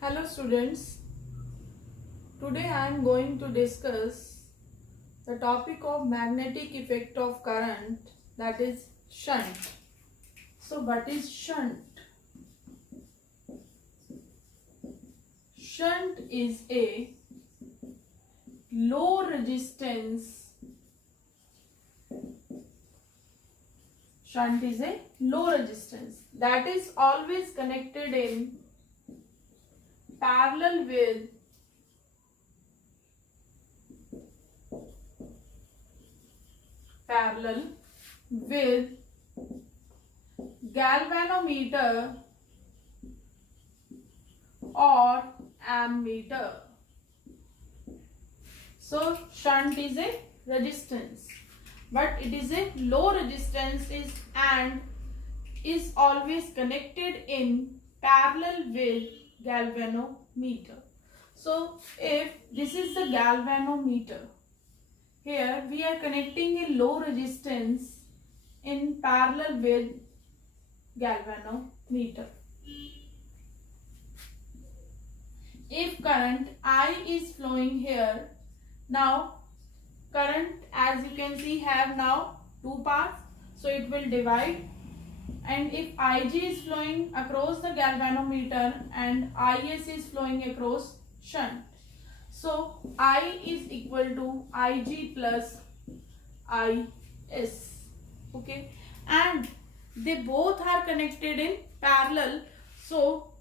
Hello students, today I am going to discuss the topic of magnetic effect of current, that is shunt. So what is shunt? Shunt is a low resistance that is always connected in parallel with galvanometer or ammeter. So shunt is a resistance, but it is a low resistance and is always connected in parallel with galvanometer. So if this is the galvanometer, here we are connecting a low resistance in parallel with galvanometer. If current I is flowing here, now current, as you can see, have now two paths, so it will divide. And if Ig is flowing across the galvanometer and Is is flowing across shunt, so I is equal to Ig plus Is. Okay, and they both are connected in parallel, so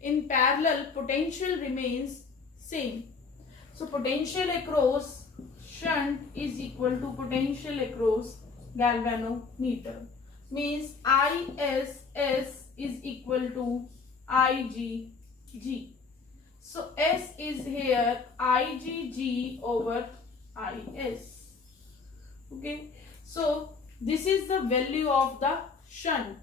in parallel potential remains same. So potential across shunt is equal to potential across galvanometer, means ISS is equal to IgG. So S is here IgG over Is. Okay, so this is the value of the shunt.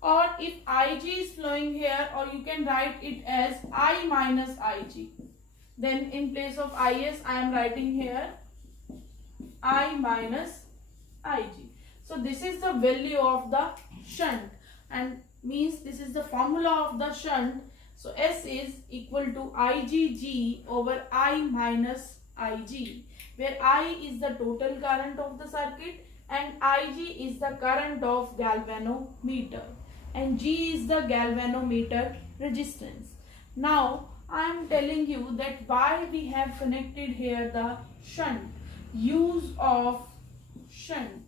Or if Ig is flowing here, or you can write it as I minus Ig. Then in place of Is, I am writing here I minus Ig. So this is the value of the shunt, and means this is the formula of the shunt. So S is equal to IgG over I minus Ig, where I is the total current of the circuit and Ig is the current of galvanometer and G is the galvanometer resistance. Now I am telling you that why we have connected here the shunt. Use of shunt.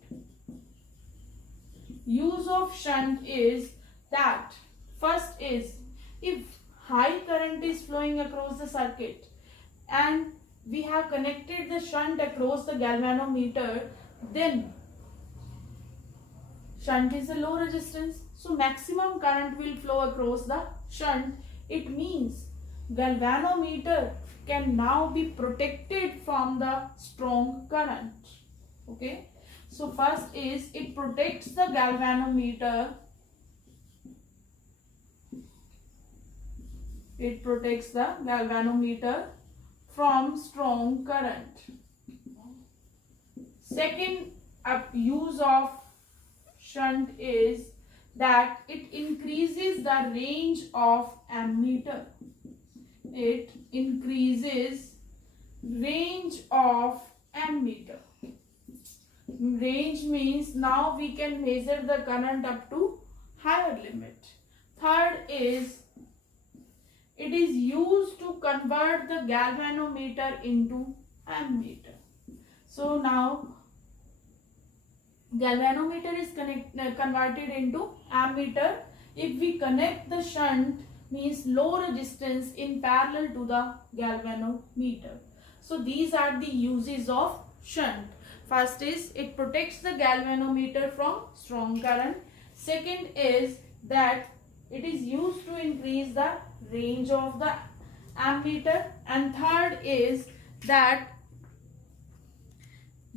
Use of shunt is that first is, if high current is flowing across the circuit and we have connected the shunt across the galvanometer, then shunt is a low resistance, so maximum current will flow across the shunt. It means galvanometer can now be protected from the strong current. Okay, so first is it protects the galvanometer. It protects the galvanometer from strong current. Second use of shunt is that it increases the range of ammeter. It increases range of ammeter. Range means now we can measure the current up to higher limit. Third is it is used to convert the galvanometer into ammeter. So now galvanometer is converted into ammeter if we connect the shunt, means low resistance, in parallel to the galvanometer. So these are the uses of shunt. First is it protects the galvanometer from strong current. Second is that it is used to increase the range of the ammeter. And third is that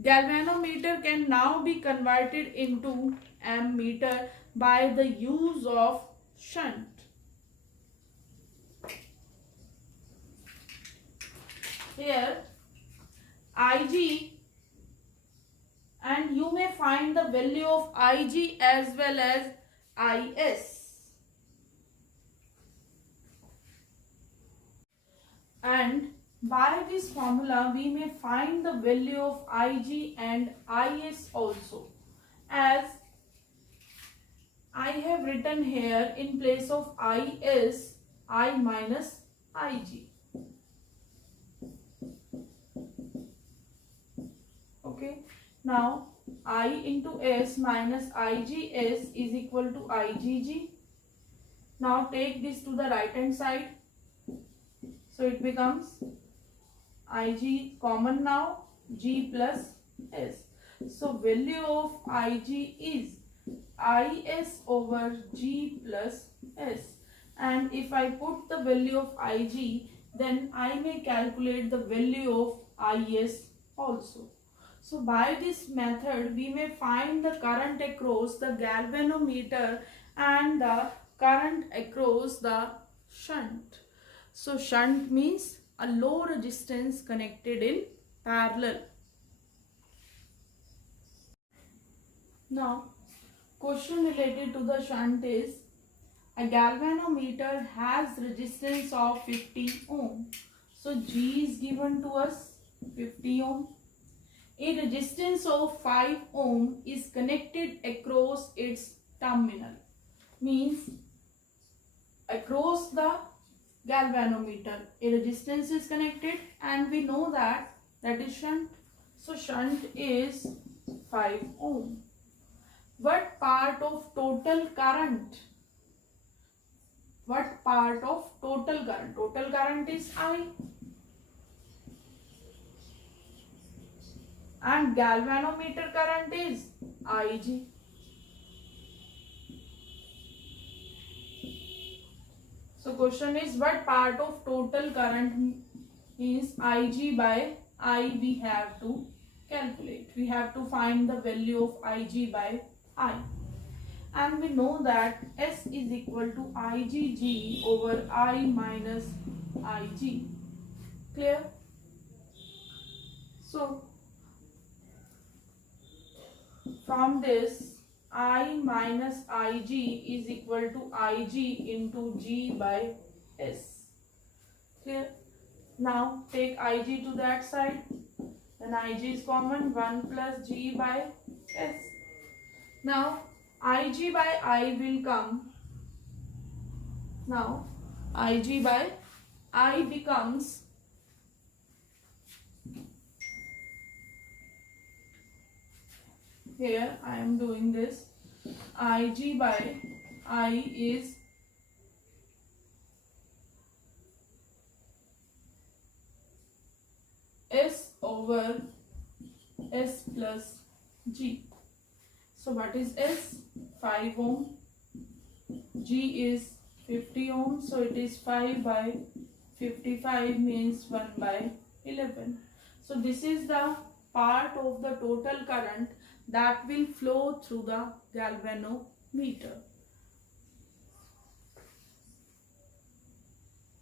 galvanometer can now be converted into ammeter by the use of shunt. Here Ig, and you may find the value of Ig as well as Is. And by this formula we may find the value of Ig and Is also, as I have written here in place of Is I minus Ig. Okay, now I into S minus IGS is equal to IgG. Now take this to the right hand side. So it becomes Ig common now, G plus S. So value of Ig is Is over G plus S. And if I put the value of Ig, then I may calculate the value of Is also. So by this method, we may find the current across the galvanometer and the current across the shunt. So shunt means a low resistance connected in parallel. Now, question related to the shunt is, a galvanometer has resistance of 50 ohm. So G is given to us 50 ohm. A resistance of 5 ohm is connected across its terminal. Means across the galvanometer a resistance is connected, and we know that is shunt. So shunt is 5 ohm. What part of total current? What part of total current? Total current is I. And galvanometer current is Ig. So question is, what part of total current means Ig by I we have to calculate. We have to find the value of Ig by I. And we know that S is equal to IgG over I minus Ig. Clear? So from this, I minus Ig is equal to Ig into G by S. Clear? Now take Ig to that side. Then Ig is common, 1 plus G by S. Now Ig by I will come. Now Ig by I becomes here I am doing this. Ig by I is S over S plus G. So what is S? 5 ohm. G is 50 ohm. So it is 5 by 55 means 1 by 11. So this is the part of the total current that will flow through the galvanometer.